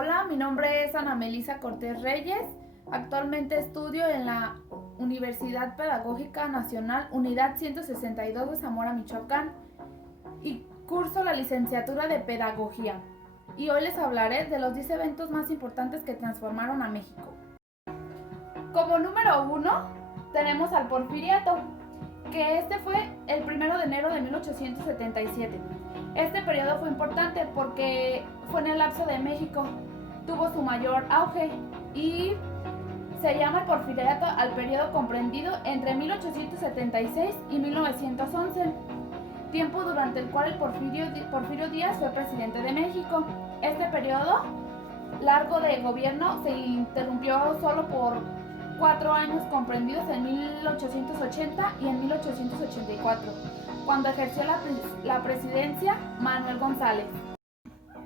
Hola, mi nombre es Ana Melisa Cortés Reyes. Actualmente estudio en la Universidad Pedagógica Nacional, Unidad 162 de Zamora, Michoacán, y curso la licenciatura de Pedagogía. Y hoy les hablaré de los 10 eventos más importantes que transformaron a México. Como número 1, tenemos al Porfiriato, que este fue el 1 de enero de 1877. Este periodo fue importante porque fue en el lapso de México, tuvo su mayor auge y se llama el Porfiriato al periodo comprendido entre 1876 y 1911, tiempo durante el cual el Porfirio Díaz fue presidente de México. Este periodo largo de gobierno se interrumpió solo por 4 años comprendidos en 1880 y en 1884, cuando ejerció la presidencia Manuel González.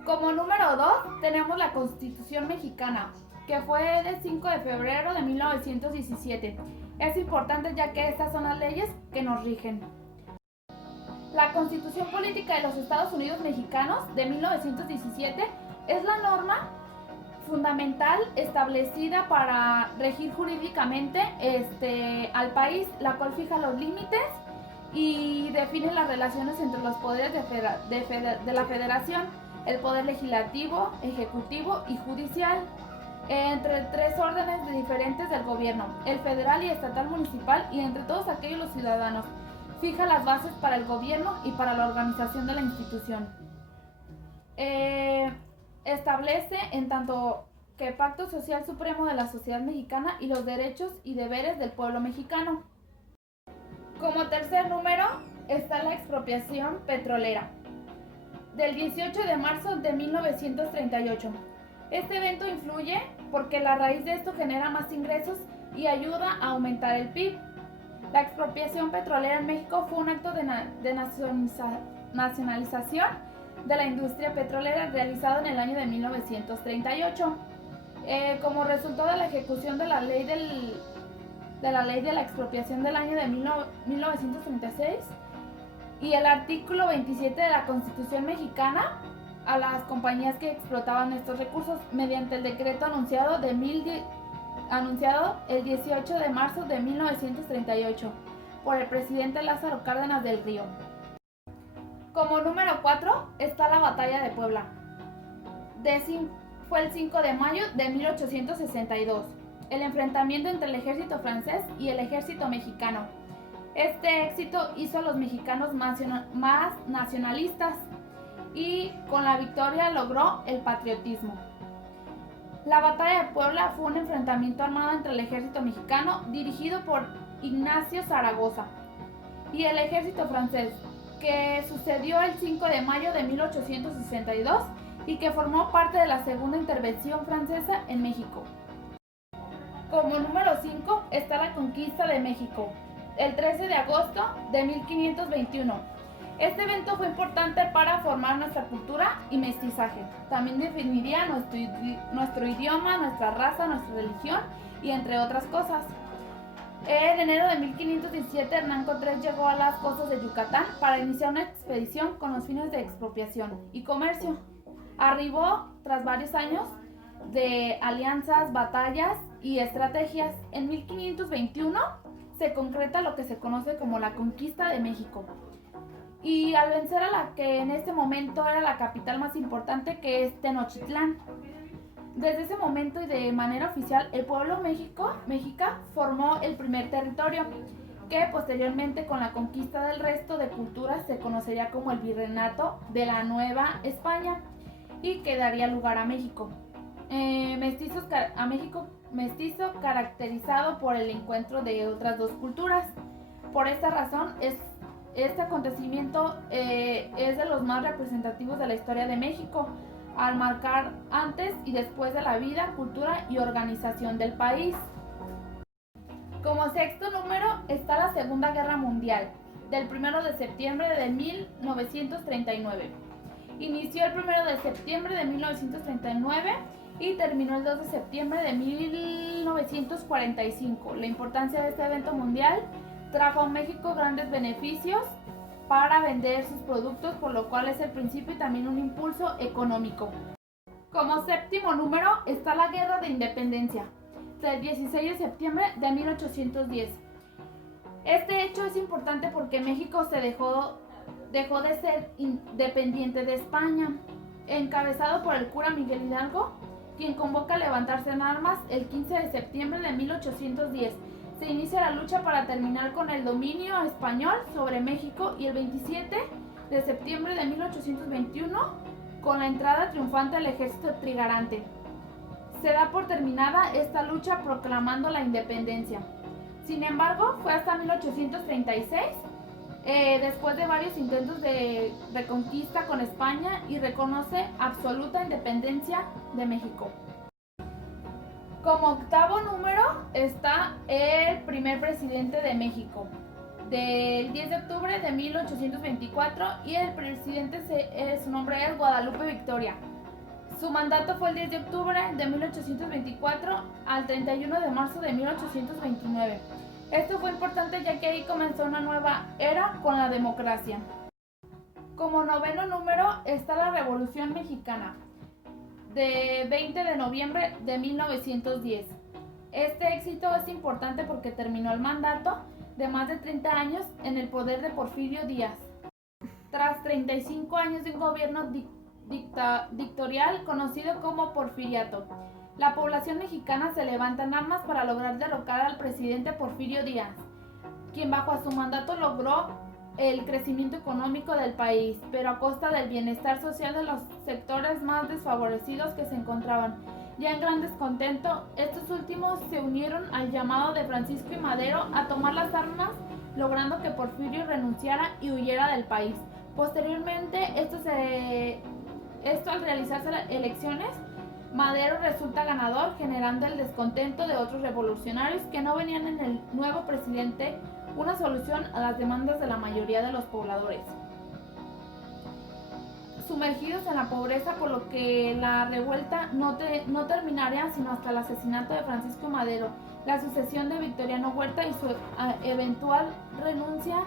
Como número 2 tenemos la Constitución Mexicana, que fue del 5 de febrero de 1917. Es importante ya que estas son las leyes que nos rigen. La Constitución Política de los Estados Unidos Mexicanos de 1917 es la norma fundamental establecida para regir jurídicamente al país, la cual fija los límites y define las relaciones entre los poderes de la federación, el poder legislativo, ejecutivo y judicial, entre 3 órdenes diferentes del gobierno, el federal y estatal municipal, y entre todos aquellos los ciudadanos. Fija las bases para el gobierno y para la organización de la institución. Establece en tanto que el Pacto Social Supremo de la Sociedad Mexicana y los derechos y deberes del pueblo mexicano. Como tercer número está la expropiación petrolera, del 18 de marzo de 1938. Este evento influye porque la raíz de esto genera más ingresos y ayuda a aumentar el PIB. La expropiación petrolera en México fue un acto de nacionalización de la industria petrolera realizado en el año de 1938. Como resultado de la ejecución de la ley de la expropiación del año de 1936 y el artículo 27 de la Constitución Mexicana, a las compañías que explotaban estos recursos mediante el decreto anunciado el 18 de marzo de 1938 por el presidente Lázaro Cárdenas del Río. Como número 4 está la Batalla de Puebla. Fue el 5 de mayo de 1862. El enfrentamiento entre el ejército francés y el ejército mexicano. Este éxito hizo a los mexicanos más nacionalistas y con la victoria logró el patriotismo. La Batalla de Puebla fue un enfrentamiento armado entre el ejército mexicano dirigido por Ignacio Zaragoza y el ejército francés, que sucedió el 5 de mayo de 1862 y que formó parte de la segunda intervención francesa en México. Como número 5 está la conquista de México, el 13 de agosto de 1521. Este evento fue importante para formar nuestra cultura y mestizaje. También definiría nuestro idioma, nuestra raza, nuestra religión y entre otras cosas. En enero de 1517, Hernán Cortés llegó a las costas de Yucatán para iniciar una expedición con los fines de expropiación y comercio. Arribó tras varios años de alianzas, batallas y estrategias. En 1521 se concreta lo que se conoce como la conquista de México. Y al vencer a la que en este momento era la capital más importante, que es Tenochtitlán. Desde ese momento y de manera oficial, el pueblo mexica formó el primer territorio, que posteriormente con la conquista del resto de culturas se conocería como el Virreinato de la Nueva España y que daría lugar a México. Mestizo caracterizado por el encuentro de otras dos culturas. Por esta razón, este acontecimiento es de los más representativos de la historia de México, al marcar antes y después de la vida, cultura y organización del país. Como sexto número está la Segunda Guerra Mundial, del 1 de septiembre de 1939. Inició el 1 de septiembre de 1939 y terminó el 2 de septiembre de 1945. La importancia de este evento mundial trajo a México grandes beneficios para vender sus productos, por lo cual es el principio y también un impulso económico. Como séptimo número está la Guerra de Independencia, del 16 de septiembre de 1810. Este hecho es importante porque México se dejó de ser independiente de España, encabezado por el cura Miguel Hidalgo, quien convoca a levantarse en armas el 15 de septiembre de 1810. Se inicia la lucha para terminar con el dominio español sobre México y el 27 de septiembre de 1821 con la entrada triunfante del ejército trigarante. Se da por terminada esta lucha proclamando la independencia. Sin embargo, fue hasta 1836, después de varios intentos de reconquista con España, y reconoce absoluta independencia de México. Como octavo número está el primer presidente de México, del 10 de octubre de 1824, y el presidente su nombre es Guadalupe Victoria. Su mandato fue el 10 de octubre de 1824 al 31 de marzo de 1829. Esto fue importante ya que ahí comenzó una nueva era con la democracia. Como noveno número está la Revolución Mexicana, de 20 de noviembre de 1910. Este éxito es importante porque terminó el mandato de más de 30 años en el poder de Porfirio Díaz. Tras 35 años de un gobierno dictatorial conocido como porfiriato, la población mexicana se levanta en armas para lograr derrocar al presidente Porfirio Díaz, quien bajo su mandato logró el crecimiento económico del país, pero a costa del bienestar social de los sectores más desfavorecidos que se encontraban ya en gran descontento. Estos últimos se unieron al llamado de Francisco y Madero a tomar las armas, logrando que Porfirio renunciara y huyera del país. Posteriormente, esto al realizarse las elecciones, Madero resulta ganador, generando el descontento de otros revolucionarios que no venían en el nuevo presidente una solución a las demandas de la mayoría de los pobladores, sumergidos en la pobreza, por lo que la revuelta no terminaría sino hasta el asesinato de Francisco Madero, la sucesión de Victoriano Huerta y su eventual renuncia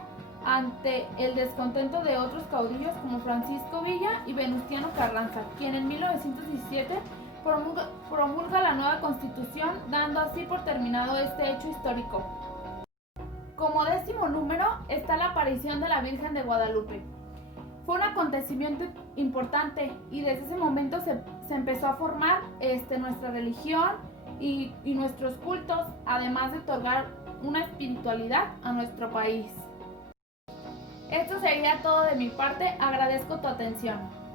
ante el descontento de otros caudillos como Francisco Villa y Venustiano Carranza, quien en 1917 promulga la nueva Constitución, dando así por terminado este hecho histórico. Como décimo número está la aparición de la Virgen de Guadalupe. Fue un acontecimiento importante y desde ese momento se empezó a formar nuestra religión y nuestros cultos, además de otorgar una espiritualidad a nuestro país. Esto sería todo de mi parte, agradezco tu atención.